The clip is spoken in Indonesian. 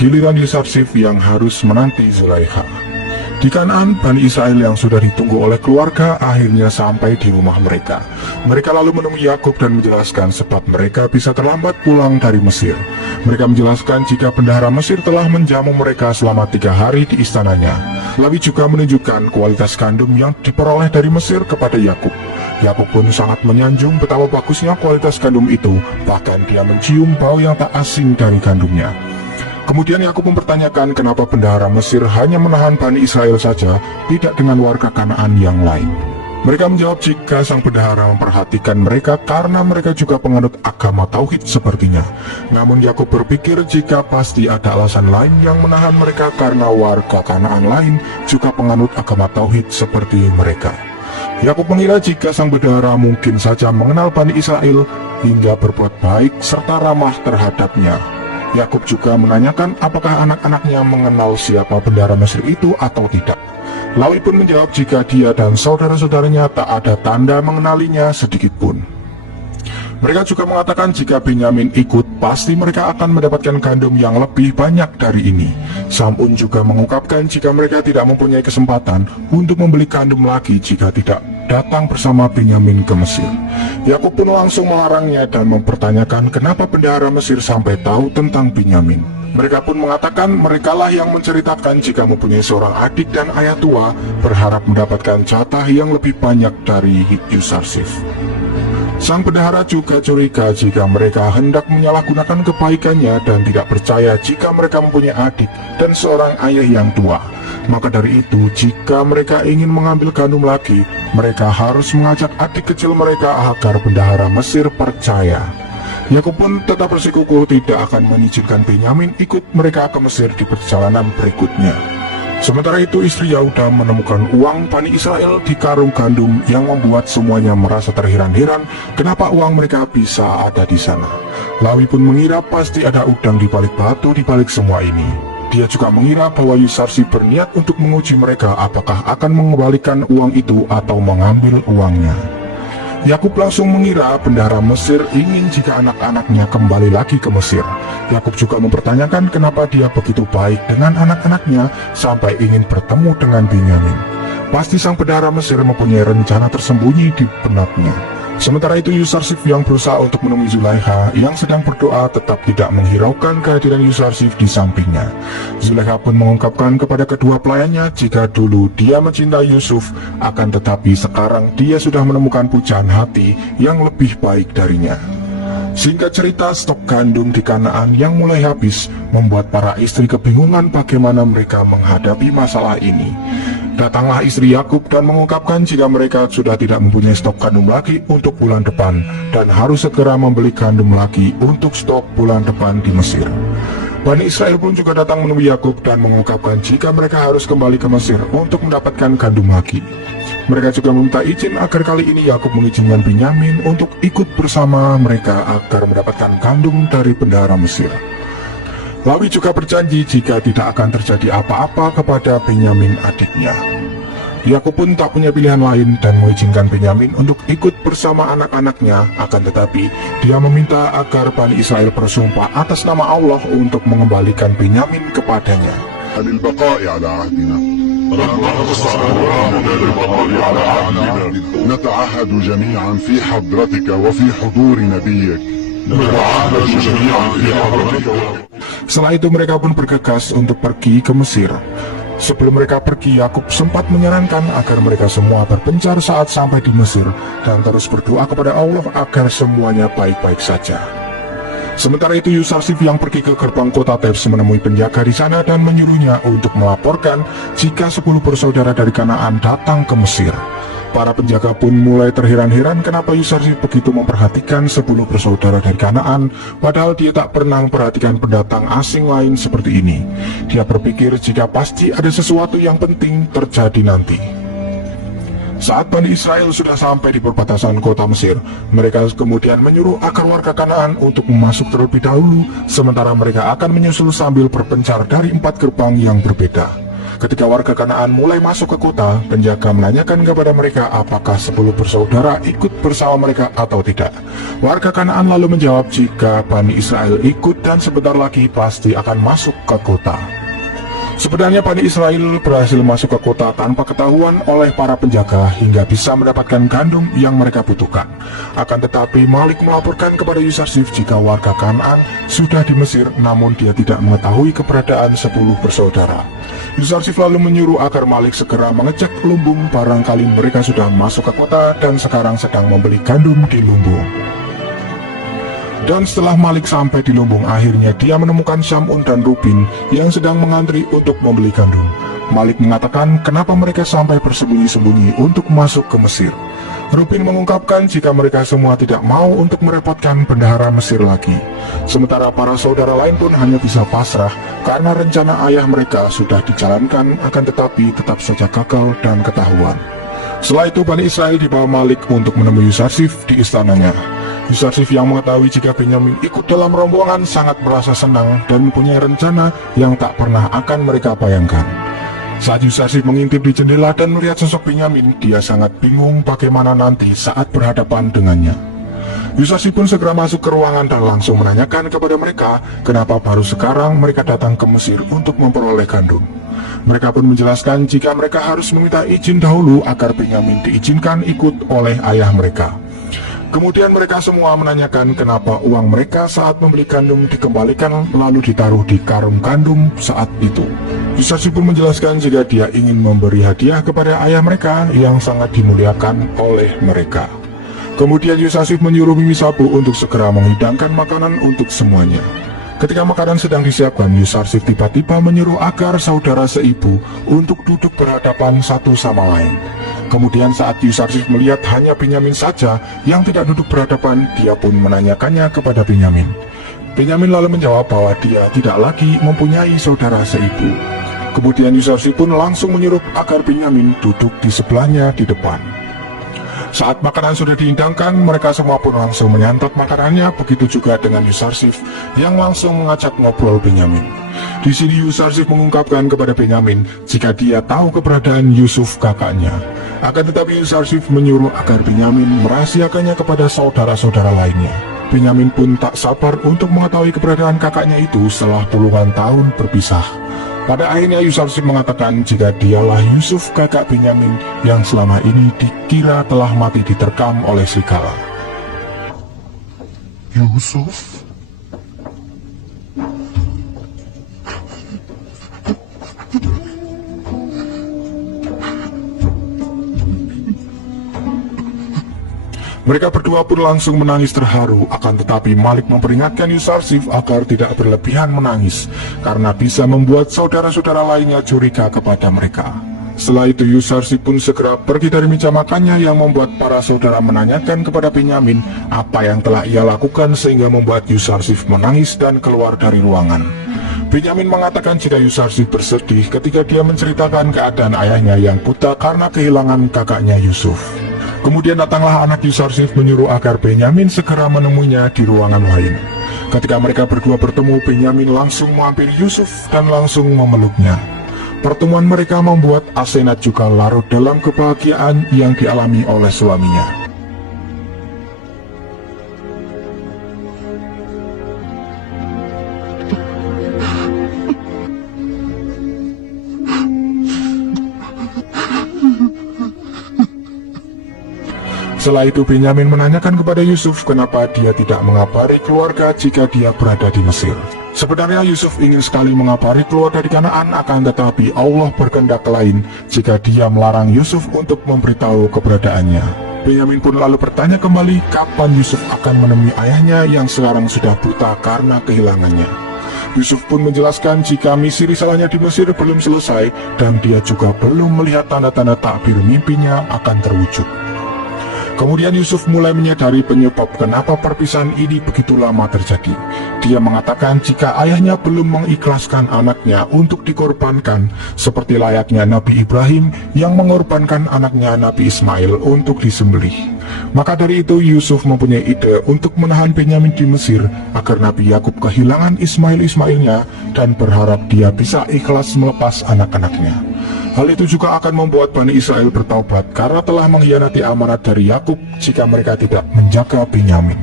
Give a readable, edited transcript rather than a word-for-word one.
giliran Yusarsif yang harus menanti Zulaikha. Di Kanaan, Bani Israel yang sudah ditunggu oleh keluarga akhirnya sampai di rumah mereka. Mereka lalu menemui Yakub dan menjelaskan sebab mereka bisa terlambat pulang dari Mesir. Mereka menjelaskan jika bendahara Mesir telah menjamu mereka selama 3 hari di istananya. Lawi juga menunjukkan kualitas gandum yang diperoleh dari Mesir kepada Yakub. Yakub pun sangat menyanjung betapa bagusnya kualitas gandum itu, bahkan dia mencium bau yang tak asing dari gandumnya. Kemudian Yakub mempertanyakan kenapa bendahara Mesir hanya menahan Bani Israel saja, tidak dengan warga Kanaan yang lain. Mereka menjawab jika sang bendahara memperhatikan mereka karena mereka juga penganut agama tauhid sepertinya. Namun Yakub berpikir jika pasti ada alasan lain yang menahan mereka karena warga Kanaan lain juga penganut agama tauhid seperti mereka. Yakub mengira jika sang bendahara mungkin saja mengenal Bani Israel hingga berbuat baik serta ramah terhadapnya. Yakub juga menanyakan apakah anak-anaknya mengenal siapa bendahara Mesir itu atau tidak. Lawi pun menjawab jika dia dan saudara-saudaranya tak ada tanda mengenalinya sedikit pun. Mereka juga mengatakan jika Benyamin ikut, pasti mereka akan mendapatkan gandum yang lebih banyak dari ini. Samun juga mengungkapkan jika mereka tidak mempunyai kesempatan untuk membeli gandum lagi jika tidak datang bersama Benyamin ke Mesir. Yakub pun langsung melarangnya dan mempertanyakan kenapa bendahara Mesir sampai tahu tentang Benyamin. Mereka pun mengatakan merekalah yang menceritakan jika mempunyai seorang adik dan ayah tua berharap mendapatkan jatah yang lebih banyak dari Yusarsif. Sang bendahara juga curiga jika mereka hendak menyalahgunakan kebaikannya dan tidak percaya jika mereka mempunyai adik dan seorang ayah yang tua. Maka dari itu, jika mereka ingin mengambil gandum lagi, mereka harus mengajak adik kecil mereka agar bendahara Mesir percaya. Yakub pun tetap bersikukuh tidak akan mengizinkan Benyamin ikut mereka ke Mesir di perjalanan berikutnya. Sementara itu istri Yehuda menemukan uang Bani Israel di karung gandum yang membuat semuanya merasa terheran-heran kenapa uang mereka bisa ada di sana. Lawi pun mengira pasti ada udang di balik batu di balik semua ini. Dia juga mengira bahwa Yusarsif berniat untuk menguji mereka apakah akan mengembalikan uang itu atau mengambil uangnya. Yakub langsung mengira bendahara Mesir ingin jika anak-anaknya kembali lagi ke Mesir. Yakub juga mempertanyakan kenapa dia begitu baik dengan anak-anaknya sampai ingin bertemu dengan Benyamin. Pasti sang bendahara Mesir mempunyai rencana tersembunyi di benaknya. Sementara itu Yusarsif yang berusaha untuk menemui Zulaikha yang sedang berdoa tetap tidak menghiraukan kehadiran Yusarsif di sampingnya. Zulaikha pun mengungkapkan kepada kedua pelayannya jika dulu dia mencintai Yusuf, akan tetapi sekarang dia sudah menemukan pujaan hati yang lebih baik darinya. Singkat cerita, stok gandum di Kanaan yang mulai habis membuat para istri kebingungan bagaimana mereka menghadapi masalah ini. Datanglah istri Yakub dan mengungkapkan jika mereka sudah tidak mempunyai stok gandum lagi untuk bulan depan dan harus segera membeli gandum lagi untuk stok bulan depan di Mesir. Bani Israel pun juga datang menemui Yakub dan mengungkapkan jika mereka harus kembali ke Mesir untuk mendapatkan gandum lagi. Mereka juga meminta izin agar kali ini Yakub mengizinkan Benyamin untuk ikut bersama mereka agar mendapatkan gandum dari bendahara Mesir. Lawi juga berjanji jika tidak akan terjadi apa-apa kepada Benyamin adiknya. Yakub pun tak punya pilihan lain dan mengizinkan Benyamin untuk ikut bersama anak-anaknya, akan tetapi dia meminta agar Bani Israel bersumpah atas nama Allah untuk mengembalikan Benyamin kepadanya. نتعهد جميعا في حضرتك وفي حضور نبيك. Setelah itu mereka pun bergegas untuk pergi ke Mesir. Sebelum mereka pergi, Yakub sempat menyarankan agar mereka semua berpencar saat sampai di Mesir dan terus berdoa kepada Allah agar semuanya baik-baik saja. Sementara itu Yusarsif yang pergi ke gerbang kota Tebs menemui penjaga di sana dan menyuruhnya untuk melaporkan jika 10 bersaudara dari Kanaan datang ke Mesir. Para penjaga pun mulai terheran-heran kenapa Yusarsif begitu memperhatikan 10 bersaudara dari Kanaan, padahal dia tak pernah memperhatikan pendatang asing lain seperti ini. Dia berpikir jika pasti ada sesuatu yang penting terjadi nanti. Saat Bani Israel sudah sampai di perbatasan kota Mesir, mereka kemudian menyuruh agar warga Kanaan untuk masuk terlebih dahulu, sementara mereka akan menyusul sambil berpencar dari 4 gerbang yang berbeda. Ketika warga Kanaan mulai masuk ke kota, penjaga menanyakan kepada mereka apakah 10 bersaudara ikut bersama mereka atau tidak. Warga Kanaan lalu menjawab jika Bani Israel ikut dan sebentar lagi pasti akan masuk ke kota. Sebenarnya Bani Israel berhasil masuk ke kota tanpa ketahuan oleh para penjaga hingga bisa mendapatkan gandum yang mereka butuhkan. Akan tetapi Malik melaporkan kepada Yusarsif jika warga Kanaan sudah di Mesir, namun dia tidak mengetahui keberadaan 10 bersaudara. Yusarsif lalu menyuruh agar Malik segera mengecek lumbung, barangkali mereka sudah masuk ke kota dan sekarang sedang membeli gandum di lumbung. Dan setelah Malik sampai di lumbung, akhirnya dia menemukan Syamun dan Rubin yang sedang mengantri untuk membeli gandum. Malik mengatakan kenapa mereka sampai bersembunyi-sembunyi untuk masuk ke Mesir. Rubin mengungkapkan jika mereka semua tidak mau untuk merepotkan bendahara Mesir lagi. Sementara para saudara lain pun hanya bisa pasrah karena rencana ayah mereka sudah dijalankan, akan tetapi tetap saja gagal dan ketahuan. Setelah itu Bani Israel dibawa Malik untuk menemui Yusarsif di istananya. Yusarsif yang mengetahui jika Benyamin ikut dalam rombongan sangat merasa senang dan mempunyai rencana yang tak pernah akan mereka bayangkan. Saat Yusarsif mengintip di jendela dan melihat sosok Benyamin, dia sangat bingung bagaimana nanti saat berhadapan dengannya. Yusarsif pun segera masuk ke ruangan dan langsung menanyakan kepada mereka kenapa baru sekarang mereka datang ke Mesir untuk memperoleh gandum. Mereka pun menjelaskan jika mereka harus meminta izin dahulu agar Benyamin diizinkan ikut oleh ayah mereka. Kemudian mereka semua menanyakan kenapa uang mereka saat membeli gandum dikembalikan lalu ditaruh di karung gandum saat itu. Yusarsif pun menjelaskan jika dia ingin memberi hadiah kepada ayah mereka yang sangat dimuliakan oleh mereka. Kemudian Yusarsif menyuruh Mimi Sabu untuk segera menghidangkan makanan untuk semuanya. Ketika makanan sedang disiapkan, Yusarsif tiba-tiba menyuruh agar saudara seibu untuk duduk berhadapan satu sama lain. Kemudian saat Yusarsif melihat hanya Benyamin saja yang tidak duduk berhadapan, dia pun menanyakannya kepada Benyamin. Benyamin lalu menjawab bahwa dia tidak lagi mempunyai saudara seibu. Kemudian Yusarsif pun langsung menyuruh agar Benyamin duduk di sebelahnya di depan. Saat makanan sudah dihidangkan, mereka semua pun langsung menyantap makanannya, begitu juga dengan Yusarsif yang langsung mengajak ngobrol Benyamin. Di sini Yusarsif mengungkapkan kepada Benyamin jika dia tahu keberadaan Yusuf kakaknya. Akan tetapi Yusarsif menyuruh agar Benyamin merahasiakannya kepada saudara-saudara lainnya. Benyamin pun tak sabar untuk mengetahui keberadaan kakaknya itu setelah puluhan tahun berpisah. Pada akhirnya Yusarsif mengatakan jika dialah Yusuf kakak Benyamin yang selama ini dikira telah mati diterkam oleh serigala. Yusuf? Mereka berdua pun langsung menangis terharu, akan tetapi Malik memperingatkan Yusarsif agar tidak berlebihan menangis, karena bisa membuat saudara-saudara lainnya curiga kepada mereka. Setelah itu Yusarsif pun segera pergi dari meja makannya yang membuat para saudara menanyakan kepada Benyamin apa yang telah ia lakukan sehingga membuat Yusarsif menangis dan keluar dari ruangan. Benyamin mengatakan jika Yusarsif bersedih ketika dia menceritakan keadaan ayahnya yang buta karena kehilangan kakaknya Yusuf. Kemudian datanglah anak Yusarsif menyuruh agar Benyamin segera menemuinya di ruangan lain. Ketika mereka berdua bertemu, Benyamin langsung menghampiri Yusuf dan langsung memeluknya. Pertemuan mereka membuat Asenat juga larut dalam kebahagiaan yang dialami oleh suaminya. Setelah itu Benyamin menanyakan kepada Yusuf kenapa dia tidak mengabari keluarga jika dia berada di Mesir. Sebenarnya Yusuf ingin sekali mengabari keluar dari Kanaan, akan tetapi Allah berkehendak lain jika dia melarang Yusuf untuk memberitahu keberadaannya. Benyamin pun lalu bertanya kembali kapan Yusuf akan menemui ayahnya yang sekarang sudah buta karena kehilangannya. Yusuf pun menjelaskan jika misi risalahnya di Mesir belum selesai dan dia juga belum melihat tanda-tanda takbir mimpinya akan terwujud. Kemudian Yusuf mulai menyadari penyebab kenapa perpisahan ini begitu lama terjadi. Dia mengatakan jika ayahnya belum mengikhlaskan anaknya untuk dikorbankan, seperti layaknya Nabi Ibrahim yang mengorbankan anaknya Nabi Ismail untuk disembelih. Maka dari itu Yusuf mempunyai ide untuk menahan Benyamin di Mesir agar Nabi Yakub kehilangan Ismail-Ismailnya dan berharap dia bisa ikhlas melepas anak-anaknya. Hal itu juga akan membuat Bani Israel bertaubat karena telah mengkhianati amanat dari Yakub jika mereka tidak menjaga Benyamin.